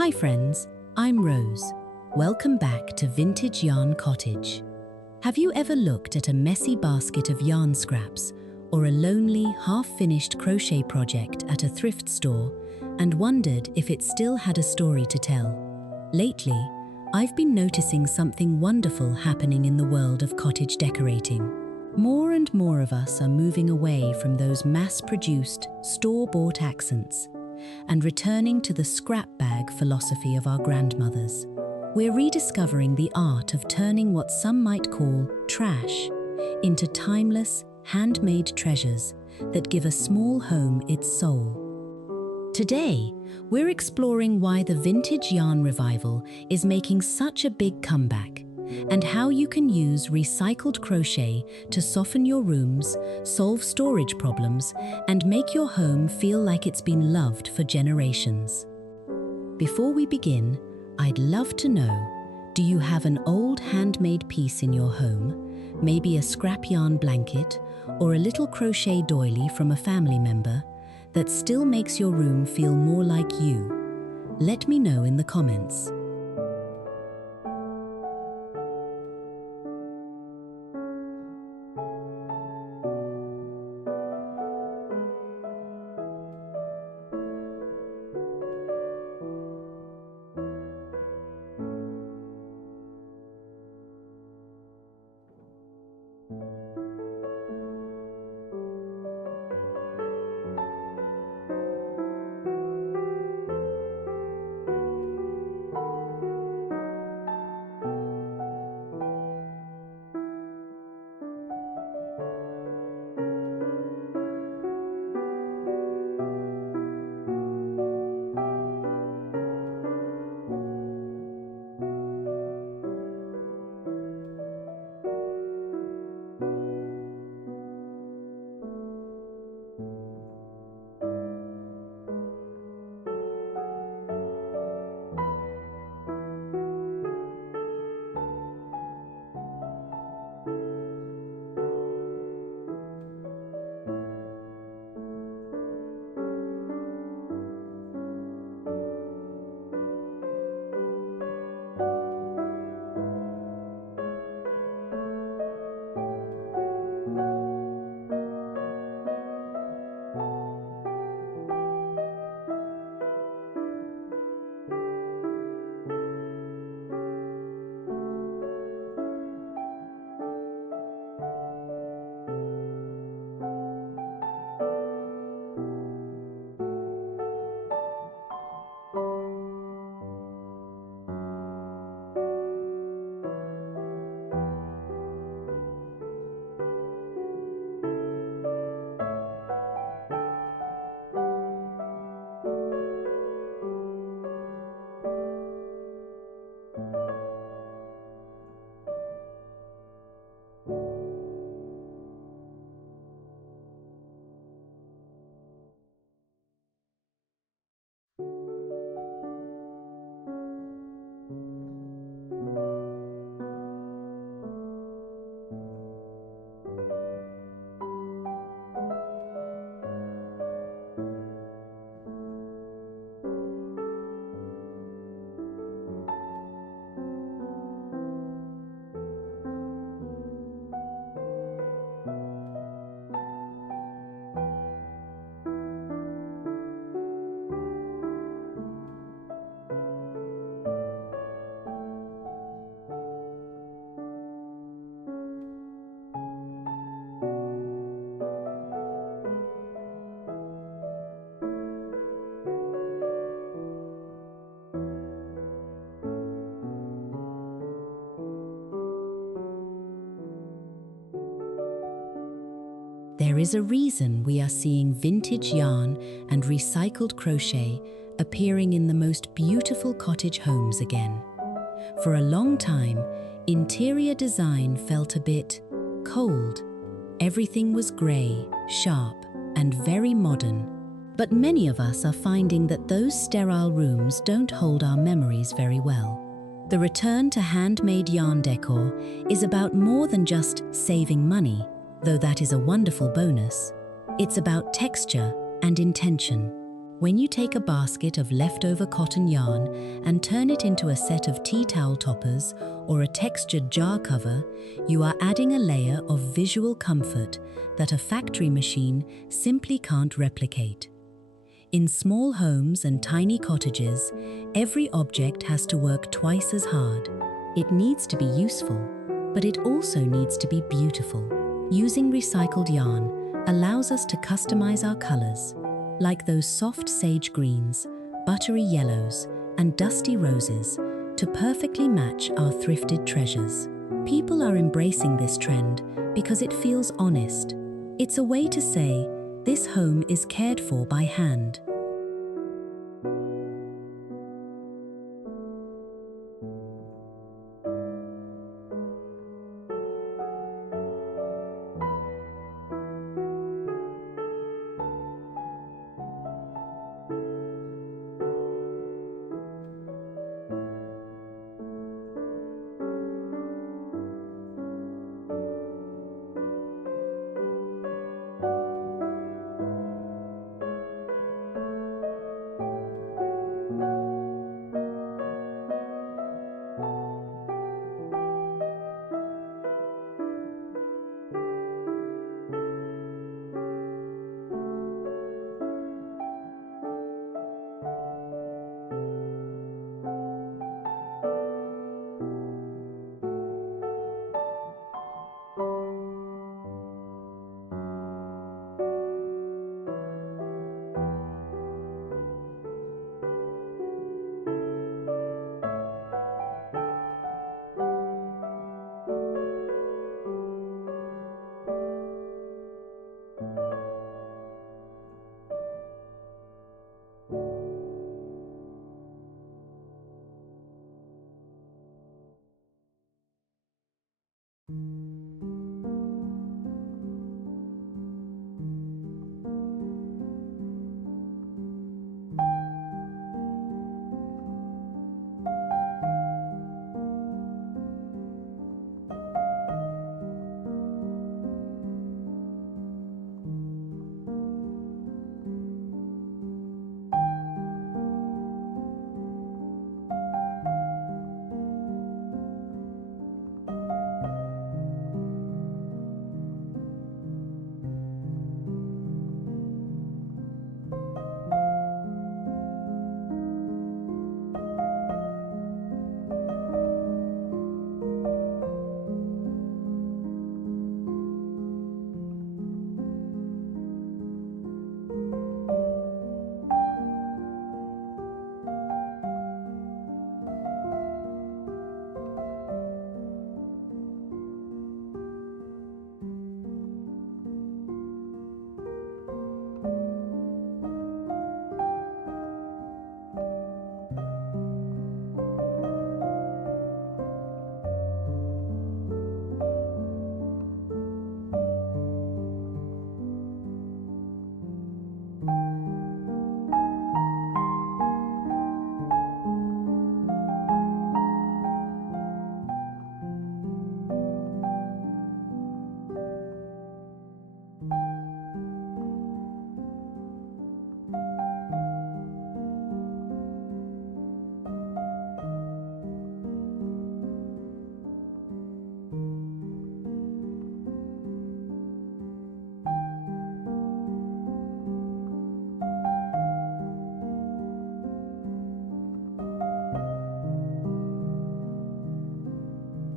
Hi friends, I'm Rose. Welcome back to Vintage Yarn Cottage. Have you ever looked at a messy basket of yarn scraps or a lonely, half-finished crochet project at a thrift store and wondered if it still had a story to tell? Lately, I've been noticing something wonderful happening in the world of cottage decorating. More and more of us are moving away from those mass-produced, store-bought accents and returning to the scrap bag philosophy of our grandmothers. We're rediscovering the art of turning what some might call trash into timeless, handmade treasures that give a small home its soul. Today, we're exploring why the vintage yarn revival is making such a big comeback and how you can use recycled crochet to soften your rooms, solve storage problems, and make your home feel like it's been loved for generations. Before we begin, I'd love to know, do you have an old handmade piece in your home, maybe a scrap yarn blanket or a little crochet doily from a family member that still makes your room feel more like you? Let me know in the comments. There is a reason we are seeing vintage yarn and recycled crochet appearing in the most beautiful cottage homes again. For a long time, interior design felt a bit cold. Everything was grey, sharp, and very modern. But many of us are finding that those sterile rooms don't hold our memories very well. The return to handmade yarn decor is about more than just saving money, though that is a wonderful bonus. It's about texture and intention. When you take a basket of leftover cotton yarn and turn it into a set of tea towel toppers or a textured jar cover, you are adding a layer of visual comfort that a factory machine simply can't replicate. In small homes and tiny cottages, every object has to work twice as hard. It needs to be useful, but it also needs to be beautiful. Using recycled yarn allows us to customize our colors, like those soft sage greens, buttery yellows, and dusty roses, to perfectly match our thrifted treasures. People are embracing this trend because it feels honest. It's a way to say, this home is cared for by hand.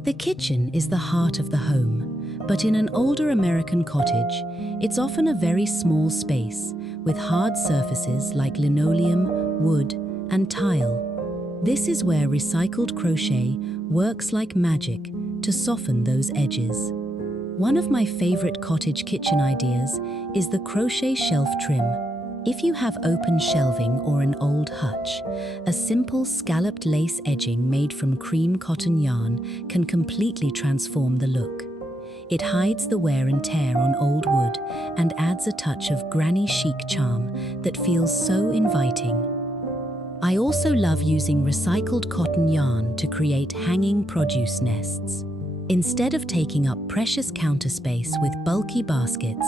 The kitchen is the heart of the home, but in an older American cottage, it's often a very small space with hard surfaces like linoleum, wood, and tile. This is where recycled crochet works like magic to soften those edges. One of my favorite cottage kitchen ideas is the crochet shelf trim. If you have open shelving or an old hutch, a simple scalloped lace edging made from cream cotton yarn can completely transform the look. It hides the wear and tear on old wood and adds a touch of granny chic charm that feels so inviting. I also love using recycled cotton yarn to create hanging produce nests. Instead of taking up precious counter space with bulky baskets,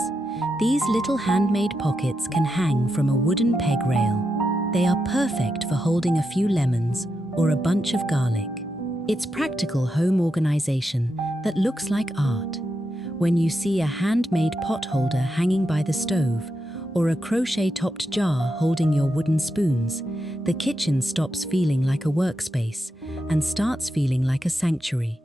These little handmade pockets can hang from a wooden peg rail. They are perfect for holding a few lemons or a bunch of garlic. It's practical home organization that looks like art. When you see a handmade pot holder hanging by the stove or a crochet-topped jar holding your wooden spoons, the kitchen stops feeling like a workspace and starts feeling like a sanctuary.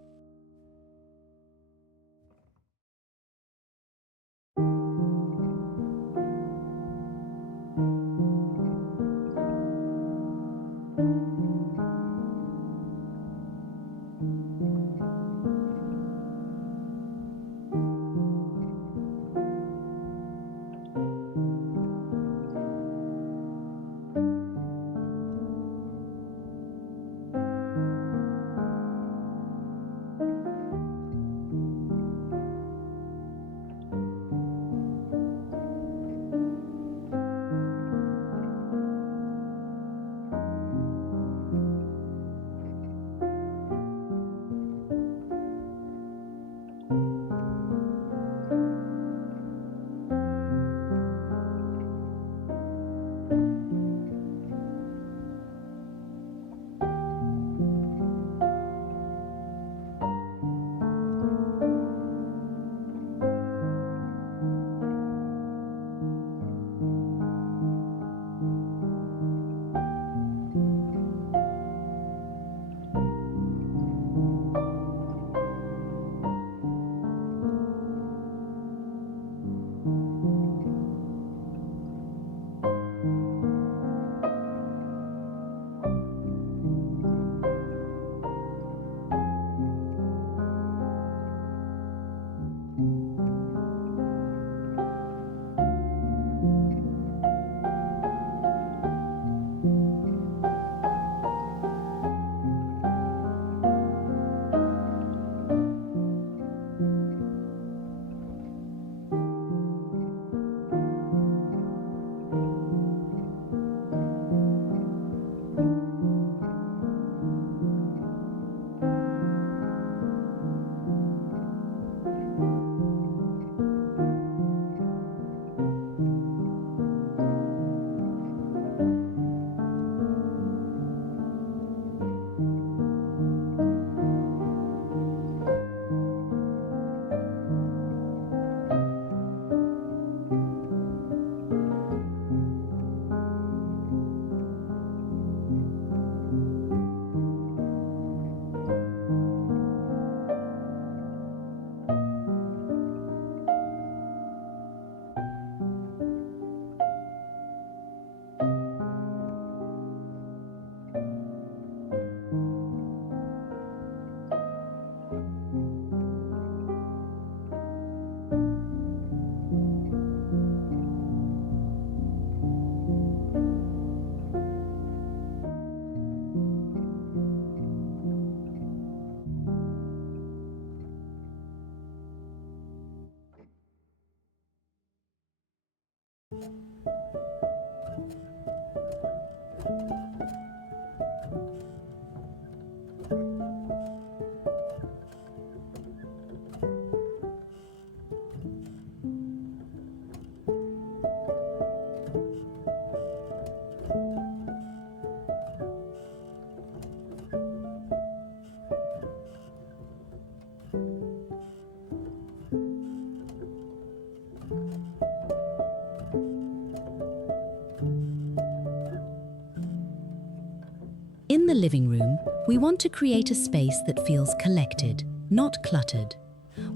In the living room, we want to create a space that feels collected, not cluttered.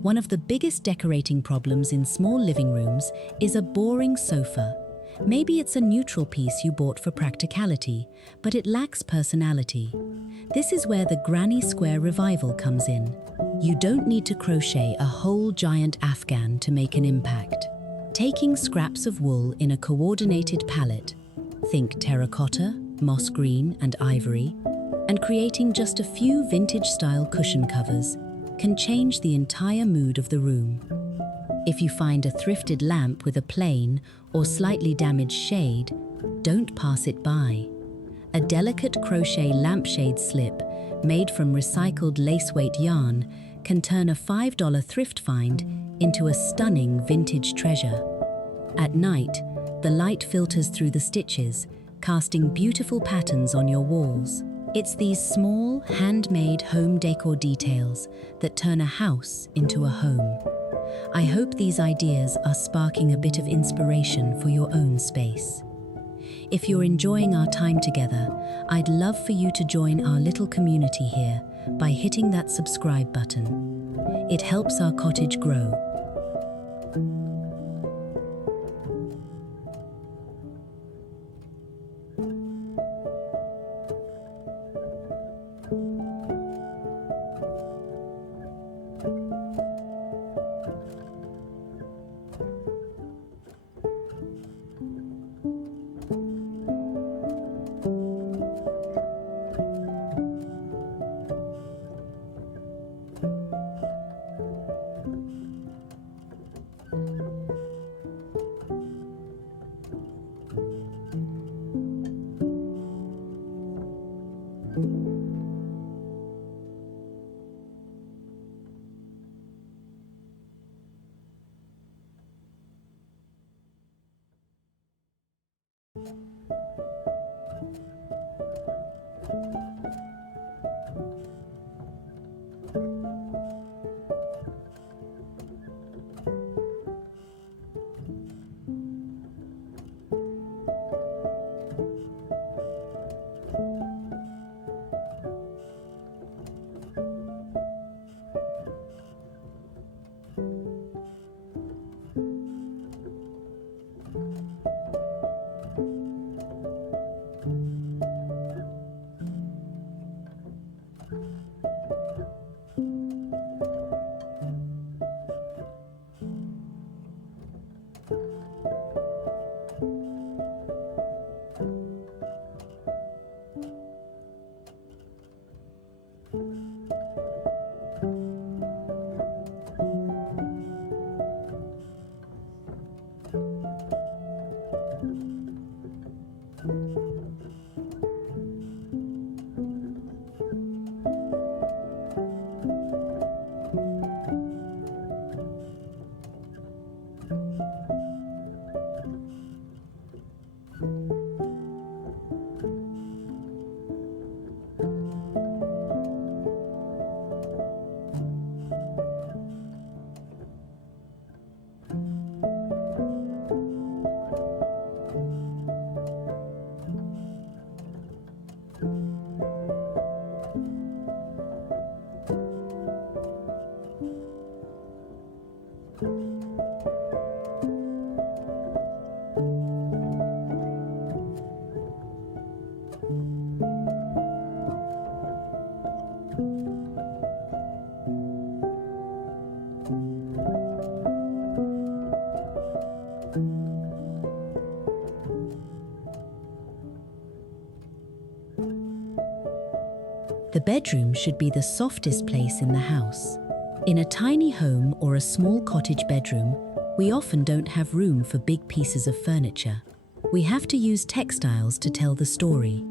One of the biggest decorating problems in small living rooms is a boring sofa. Maybe it's a neutral piece you bought for practicality, but it lacks personality. This is where the granny square revival comes in. You don't need to crochet a whole giant Afghan to make an impact. Taking scraps of wool in a coordinated palette, think terracotta, moss green and ivory, and creating just a few vintage-style cushion covers can change the entire mood of the room. If you find a thrifted lamp with a plain or slightly damaged shade, don't pass it by. A delicate crochet lampshade slip made from recycled lace-weight yarn can turn a $5 thrift find into a stunning vintage treasure. At night, the light filters through the stitches, casting beautiful patterns on your walls. It's these small, handmade home decor details that turn a house into a home. I hope these ideas are sparking a bit of inspiration for your own space. If you're enjoying our time together, I'd love for you to join our little community here by hitting that subscribe button. It helps our cottage grow. The bedroom should be the softest place in the house. In a tiny home or a small cottage bedroom, we often don't have room for big pieces of furniture. We have to use textiles to tell the story.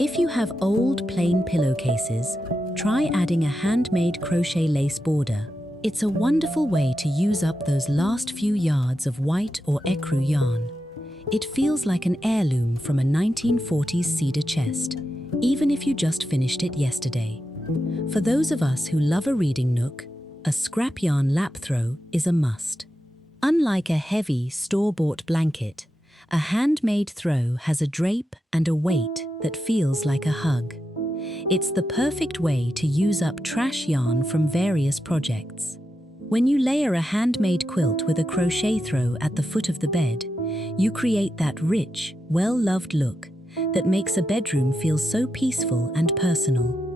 If you have old plain pillowcases, try adding a handmade crochet lace border. It's a wonderful way to use up those last few yards of white or ecru yarn. It feels like an heirloom from a 1940s cedar chest, even if you just finished it yesterday. For those of us who love a reading nook, a scrap yarn lap throw is a must. Unlike a heavy, store-bought blanket, a handmade throw has a drape and a weight that feels like a hug. It's the perfect way to use up trash yarn from various projects. When you layer a handmade quilt with a crochet throw at the foot of the bed, you create that rich, well-loved look that makes a bedroom feel so peaceful and personal.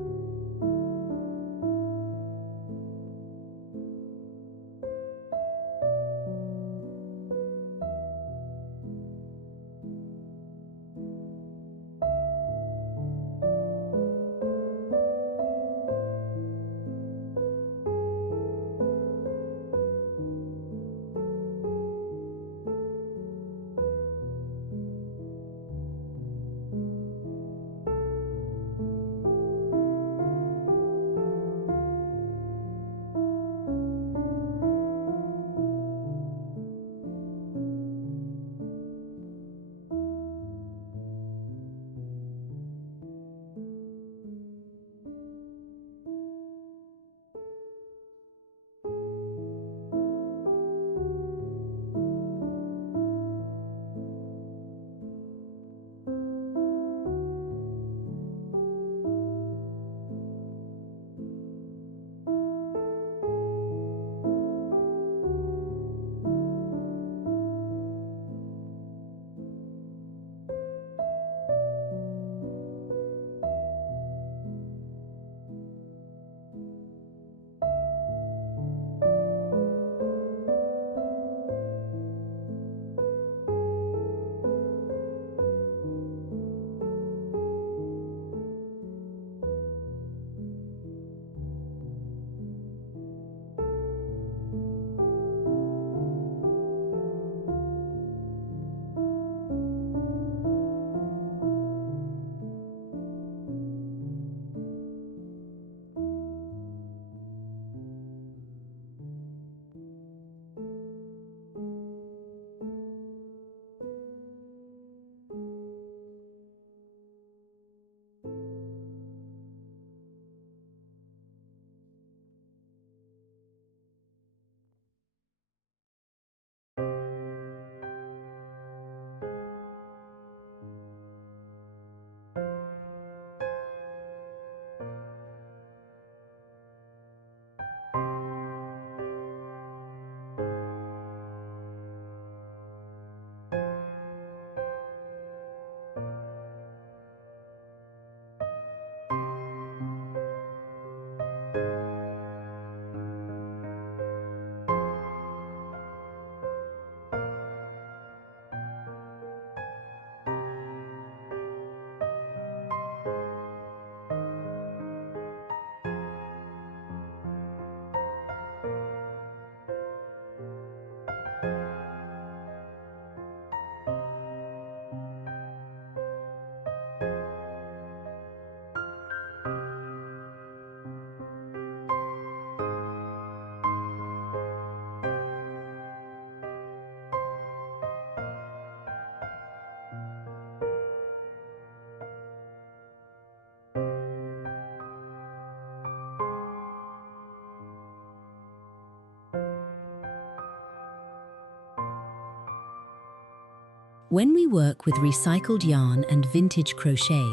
When we work with recycled yarn and vintage crochet,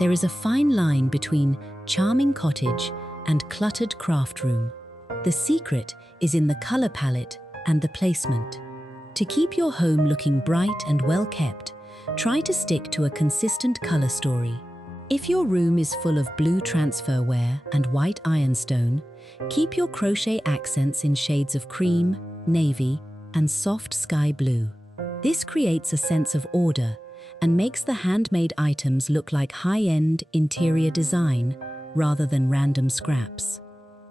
there is a fine line between charming cottage and cluttered craft room. The secret is in the color palette and the placement. To keep your home looking bright and well kept, try to stick to a consistent color story. If your room is full of blue transferware and white ironstone, keep your crochet accents in shades of cream, navy, and soft sky blue. This creates a sense of order and makes the handmade items look like high-end interior design rather than random scraps.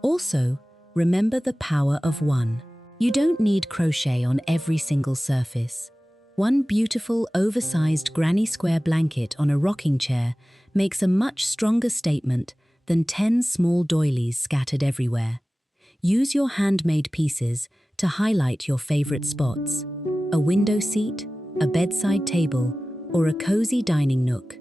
Also, remember the power of one. You don't need crochet on every single surface. One beautiful, oversized granny square blanket on a rocking chair makes a much stronger statement than 10 small doilies scattered everywhere. Use your handmade pieces to highlight your favorite spots: a window seat, a bedside table, or a cozy dining nook.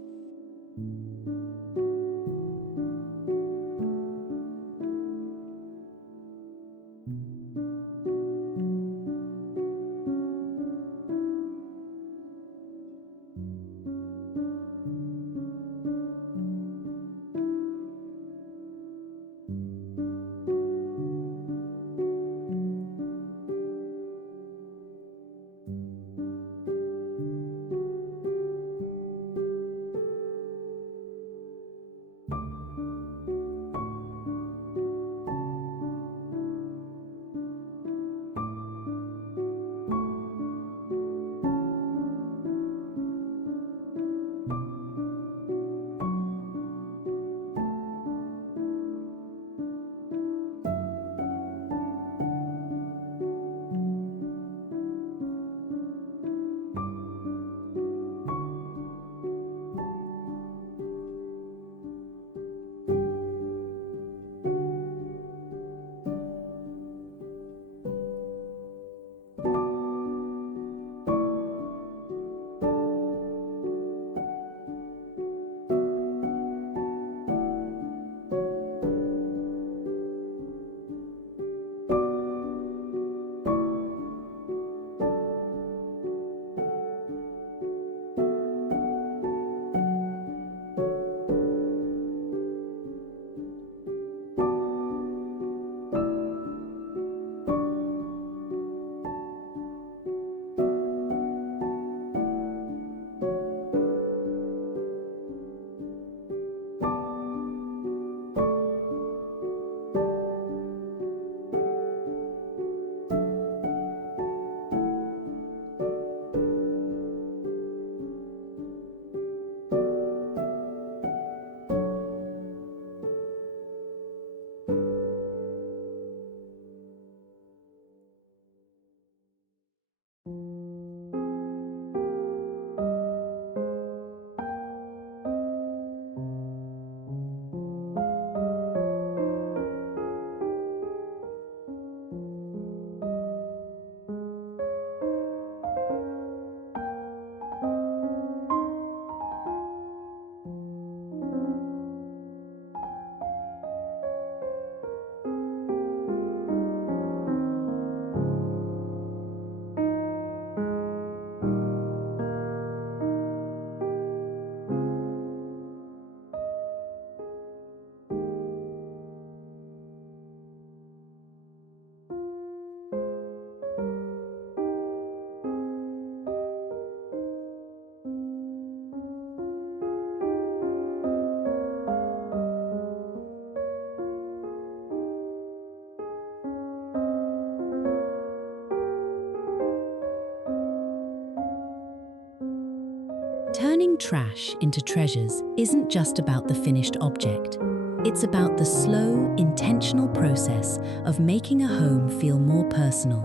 Turning trash into treasures isn't just about the finished object. It's about the slow, intentional process of making a home feel more personal.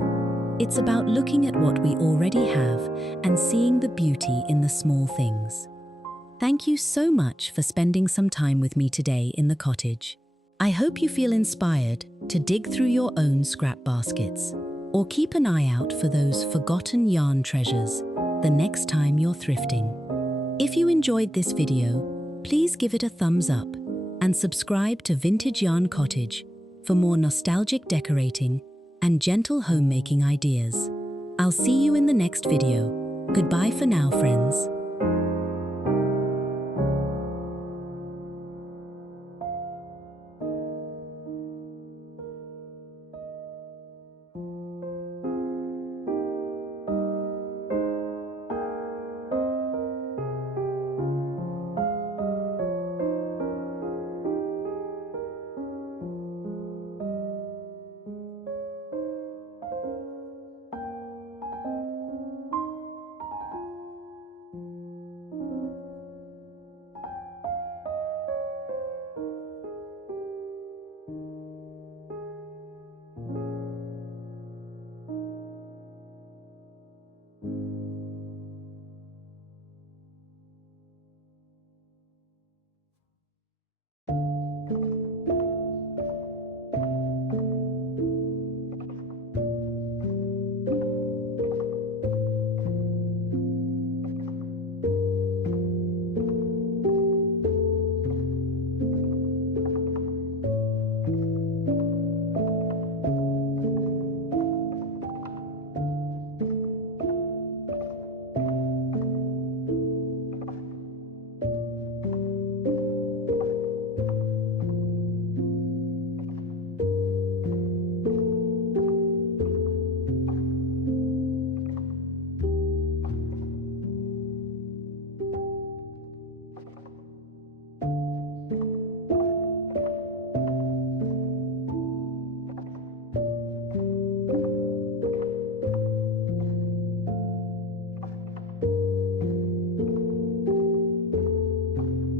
It's about looking at what we already have and seeing the beauty in the small things. Thank you so much for spending some time with me today in the cottage. I hope you feel inspired to dig through your own scrap baskets, or keep an eye out for those forgotten yarn treasures the next time you're thrifting. If you enjoyed this video, please give it a thumbs up and subscribe to Vintage Yarn Cottage for more nostalgic decorating and gentle homemaking ideas. I'll see you in the next video. Goodbye for now, friends.